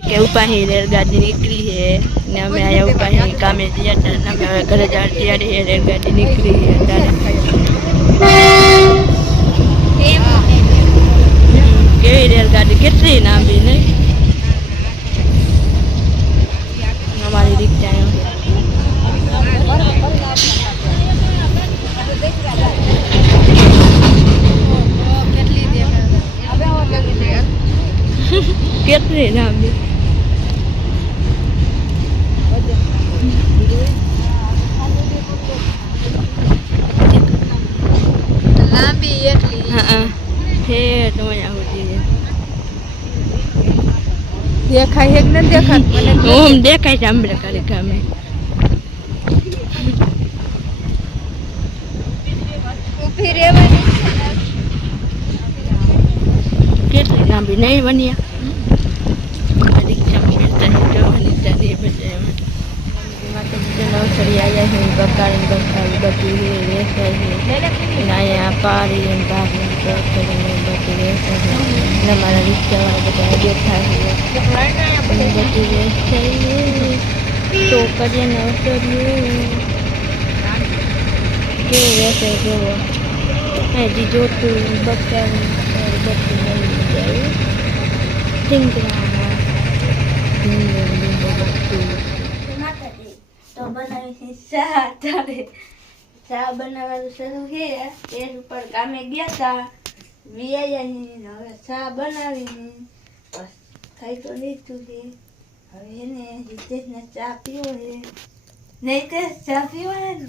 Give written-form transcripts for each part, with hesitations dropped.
કે ઉપાહી રેલગાડી નીકળી છે ને અમે આયા ઉપાહી કામે જઈએ ને અમે હવે ઘરે જવા ત્યારે રેલગાડી નીકળી છે ત્યારે કેવી રેલગાડી કેટલી લાંબી નહીં અમારી રિક્ષા કેટલી લાંબી લાંબી એટલી હા છે તમારે હોતી દેખાય એક ન દેખાત મને હું દેખાય છે આંબળે કરી ગામે ઊભી રહેવાની કેટલી લાંબી નહીં બન્યા રિક્ષામાં બેસતા જવાની ચાલી બધા માતાજી નવસરી આવ્યા છે બકાળી બધી વેચાય છે અહીંયા પારી અને ભાગી કરીને બધી વેચાય છે અને અમારા રિક્ષાવાળા બધા બેઠા છે બધી વેચાય તો કરીએ નવસરી કેવું વેચાય જોવો હજી જોતું બકાળી બધું મળી જાય ઢીંગરામાં તો બનાવી ચા તારે ચા બનાવવાનું શરૂ છે તેલ ઉપર કામે ગયા હતા વિયાયા હવે ચા બનાવીને બસ ખાઈ તો લીધું છે હવે એને હિતેશને ચા પીવો છે નહીં તે ચા પીવાનો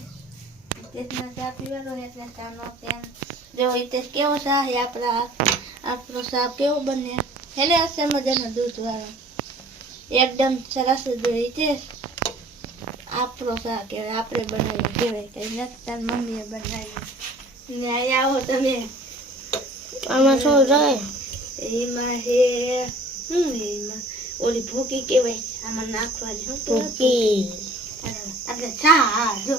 હિતેશને ચા પીવાનો એટલે ચાનો ત્યાં જો હિતેશ કેવો ચા છે આપણો ચા કેવો બને એને હશે મજાનો દૂધ વાળો એકદમ સરસ જો હિતેશ આપણો શાક કહેવાય આપણે બનાવ્યું કહેવાય કઈ નથી તાર મમ્મીએ બનાવ્યું ને અહીંયા આવો તમે આમાં શું રહે એમાં હે એમાં ઓલી ભૂકી કહેવાય આમાં નાખવાની શું ભૂકી આપણે ચા હા જો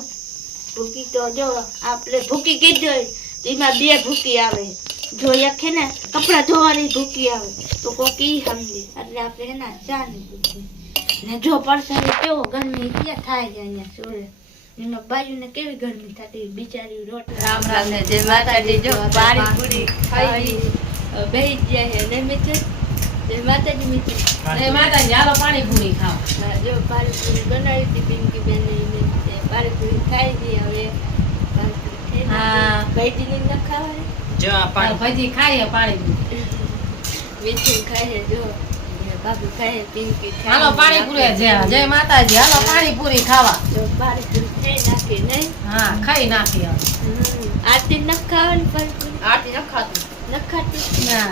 ભૂકી તો જો આપણે ભૂકી કીધી તો એમાં બે ભૂકી આવે જો એક છે ને કપડાં ધોવાની ભૂકી આવે તો કોકી સમજે એટલે આપણે એના ચા ની ભૂકી ને જો પરસાની કેવો ગરમી ક્યાં થાય છે અહીંયા સુરત એમાં બાજુને કેવી ગરમી થતી બિચારી રોટલા રામ રામ ને જય માતાજી જો પાણીપુરી ખાઈ બેહી ગયા છે ને મિત્ર જય માતાજી મિત્ર જય માતાજી હાલો પાણીપુરી ખાઓ જો પાણીપુરી બનાવી હતી પિંકી બેન ને પાણીપુરી ખાઈ દી હવે હા ભાઈજી ને ન ખાવાની જો પાણી ખાઈએ પાણીપુરી મીઠું ખાઈએ જો બાબુ ખાય પિંકી ખાય હાલો પાણીપુરી જય માતાજી હાલો પાણીપુરી ખાવા જો પાણીપુરી ખાઈ નાખી નહીં હા ખાઈ નાખી હવે આરતી ન ખાવાની પાણીપુરી આરતી ન ખાતું ન ખાતી ના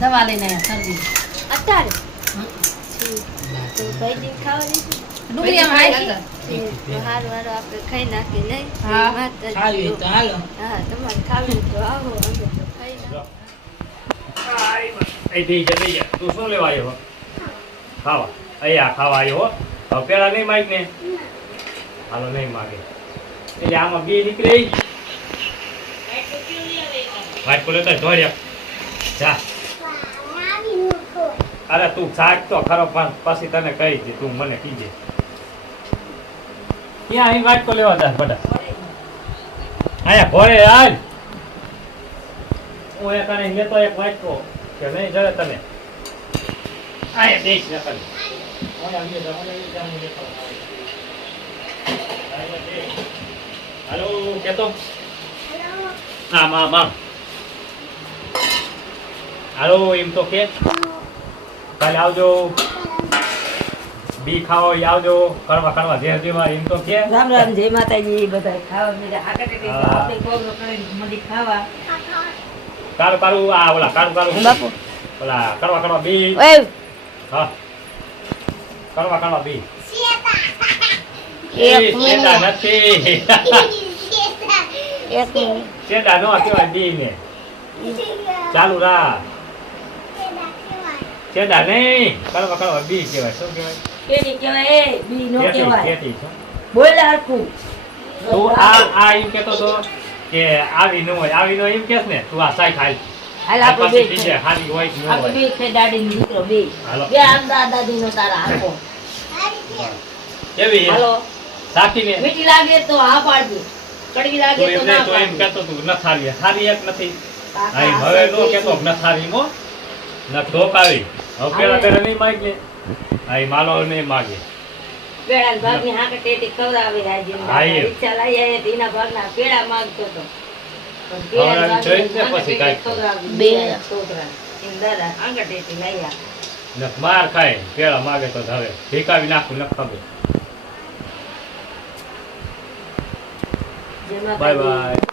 દવા લઈને આવ્યા શરદી અત્યારે તો ભાઈજી ખાવાની ડુંગળી આમ નાખી હારું આપણે ખાઈ નાખી નહીં હા માતાજી ખાવી તો હાલો હા તમારે ખાવી તો આવો અમે તો ખાઈ નાખી તું શું લેવા આવ્યો ખાવા અહીંયા ખાવા આવ્યો હવે પેલા નહીં માગ ને હાલો નહીં માગે એટલે આમાં બે નીકળે વાટકો લેતા ધોર્યા જા અરે તું શાક તો ખરો પણ પછી તને કહી દે તું મને કીજે ક્યાં અહીં વાટકો લેવા જા બધા અહીંયા ઘોડે હાલ હું એ તને લેતો એક વાટકો કે નહીં જરે તને આય દેશ ન કરી હાલો કેતો હા માં હાલો એમ તો કે કાલે આવજો બી ખાઓ આવજો કરવા જે જેવા એમ તો કે રામ રામ જય માતાજી બધા ખાવા મીરા આગળ આપણે કોબરો કરીને મળી ખાવા કાળું આ ઓલા કાળું બાપુ ઓલા કરવા બી ઓય હા કરવા બી એક સેડા નથી એક મિનિટ સેડા નો કેવાય બી ને ચાલુ રા સેડા નહીં કરવા બી કહેવાય શું કહેવાય કેરી કહેવાય એ બી નો કહેવાય કેતી બોલ હરખું તું આ એમ કેતો તો કે આવી ન હોય એમ કેસ ને તું આ સાઈ ખાઈ હાલ આ આપણે પાછી બે થઈ જાય, હારી હોય કે ન આપણે હોય. બે છે દાડીનો દીકરો બે હાલો. બે આમ દાદીનો તારા હાકો કેવી છે? હાલો સાકીને મીઠી લાગે તો હા પાડજો કડવી લાગે તો તો એમને ના તો એમ પાડજો કહેતો તું ન થારી હારી એક નથી કાકા આઈ હવે નો આપણે કેતો ન થારી મો ન ઢોક આવી હવે પેલા પેલા નહીં માગે આઈ માલો નહીં માગે પેડા ભાગની હાકે ટેટી ખવડાવે આજે હા, એ. ઈચ્છા લઈ આવે તો એના ભાગના પેડા માંગતો તો પણ ખવડાવી પેડા જોઈ જ ને ભાગની પછી હાકે કાંઈક. ખવડાવી બે. બે છોકરા એમ દાદા આંગા ટેટી લઈ આવે ને માર ખાય પેલા માગે તો હવે ભીકાવી નાખું ન ખબર જેમાં બાય કાંઈ બાય